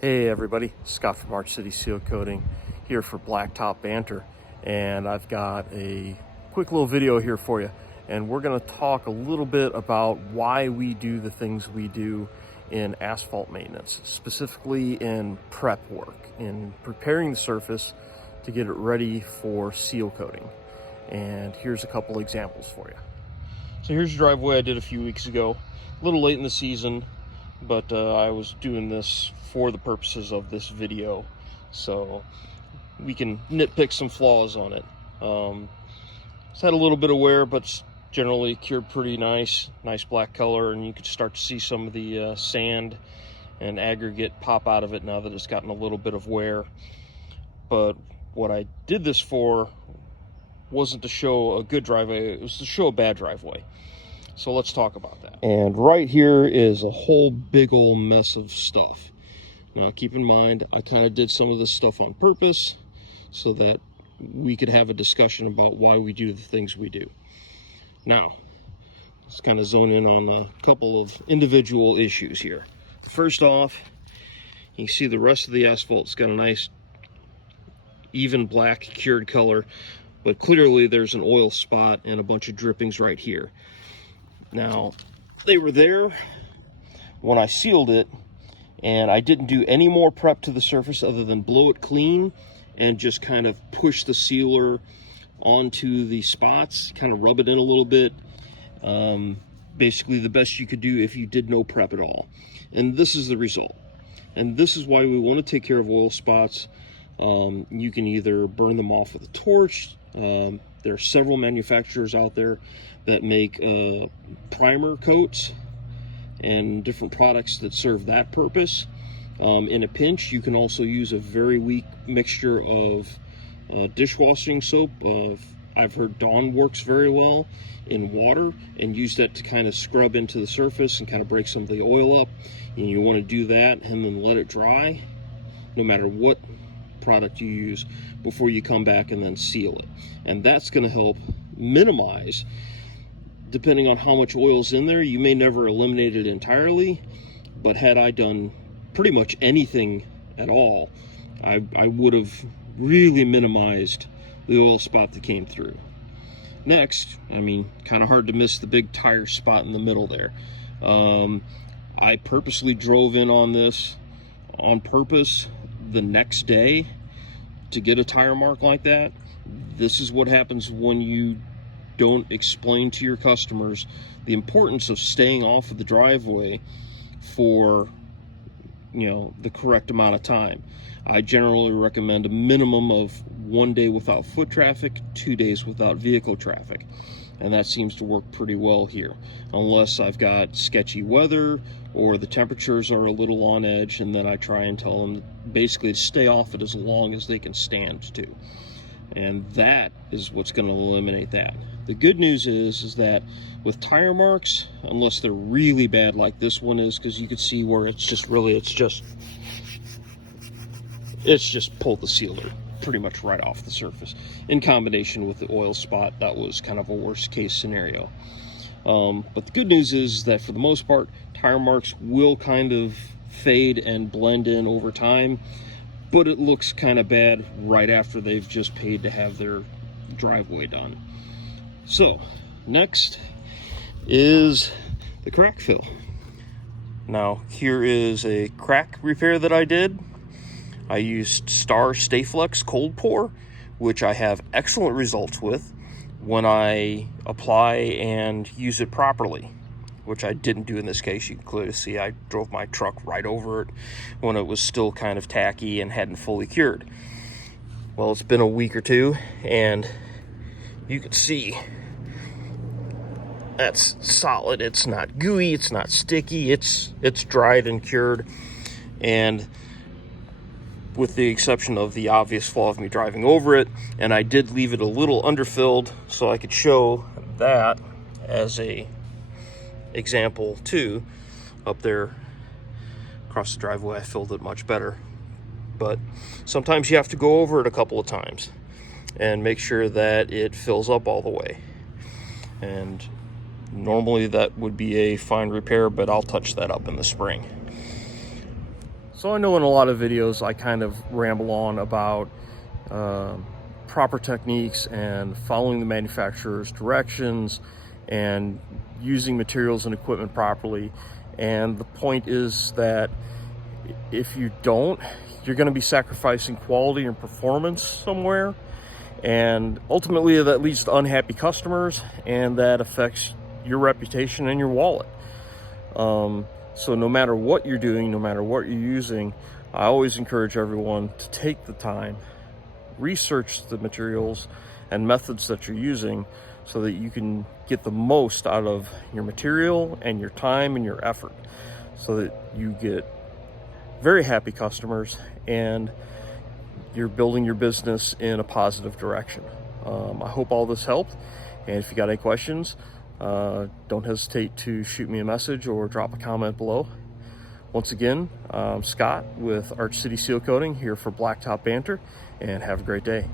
Hey everybody, Scott from Arch City Sealcoating here for Blacktop Banter, and I've got a quick little video here for you, and we're going to talk a little bit about why we do the things we do in asphalt maintenance, specifically in prep work, in preparing the surface to get it ready for seal coating. And here's a couple examples for you. So here's a driveway I did a few weeks ago, a little late in the season, but I was doing this for the purposes of this video, so we can nitpick some flaws on it. It's had a little bit of wear, but it's generally cured pretty nice black color, and you can start to see some of the sand and aggregate pop out of it now that it's gotten a little bit of wear. But what I did this for wasn't to show a good driveway, it was to show a bad driveway. So let's talk about that. And right here is a whole big old mess of stuff. Now keep in mind, I kind of did some of this stuff on purpose so that we could have a discussion about why we do the things we do. Now, let's kind of zone in on a couple of individual issues here. First off, you can see the rest of the asphalt's got a nice even black cured color, but clearly there's an oil spot and a bunch of drippings right here. Now, they were there when I sealed it, and I didn't do any more prep to the surface other than blow it clean and just kind of push the sealer onto the spots, kind of rub it in a little bit. Basically the best you could do if you did no prep at all. And this is the result. And this is why we want to take care of oil spots. You can either burn them off with a torch. There are several manufacturers out there that make primer coats and different products that serve that purpose. In a pinch, you can also use a very weak mixture of dishwashing soap. I've heard Dawn works very well in water, and use that to kind of scrub into the surface and kind of break some of the oil up. And you want to do that and then let it dry, no matter what product you use, before you come back and then seal it. And that's going to help minimize, depending on how much oil's in there. You may never eliminate it entirely, but had I done pretty much anything at all, I would have really minimized the oil spot that came through. Next, I mean, kind of hard to miss the big tire spot in the middle there. I purposely drove in on this on purpose the next day to get a tire mark like that. This is what happens when you don't explain to your customers the importance of staying off of the driveway for, you know, the correct amount of time. I generally recommend a minimum of 1 day without foot traffic, 2 days without vehicle traffic. And that seems to work pretty well here, unless I've got sketchy weather or the temperatures are a little on edge, and then I try and tell them basically to stay off it as long as they can stand to. And that is what's going to eliminate that. The good news is that with tire marks, unless they're really bad like this one is, because you can see where it's just pulled the sealer pretty much right off the surface. In combination with the oil spot, that was kind of a worst case scenario. But the good news is that for the most part, tire marks will kind of fade and blend in over time, but it looks kind of bad right after they've just paid to have their driveway done. So next is the crack fill. Now here is a crack repair that I did. I used Star Stayflex Cold Pour, which I have excellent results with when I apply and use it properly, which I didn't do in this case. You can clearly see I drove my truck right over it when it was still kind of tacky and hadn't fully cured. Well, it's been a week or two, and you can see that's solid. It's not gooey, it's not sticky, it's dried and cured. And with the exception of the obvious flaw of me driving over it, and I did leave it a little underfilled so I could show that as a example too. Up there across the driveway I filled it much better, but sometimes you have to go over it a couple of times and make sure that it fills up all the way. And normally that would be a fine repair, but I'll touch that up in the spring. So I know in a lot of videos I kind of ramble on about proper techniques and following the manufacturer's directions and using materials and equipment properly. And the point is that if you don't, you're going to be sacrificing quality and performance somewhere. And ultimately that leads to unhappy customers, and that affects your reputation and your wallet. So no matter what you're doing, no matter what you're using, I always encourage everyone to take the time, research the materials and methods that you're using so that you can get the most out of your material and your time and your effort, so that you get very happy customers and you're building your business in a positive direction. I hope all this helped, and if you got any questions, don't hesitate to shoot me a message or drop a comment below. Once again, I'm Scott with Arch City Sealcoating here for Blacktop Banter, and have a great day.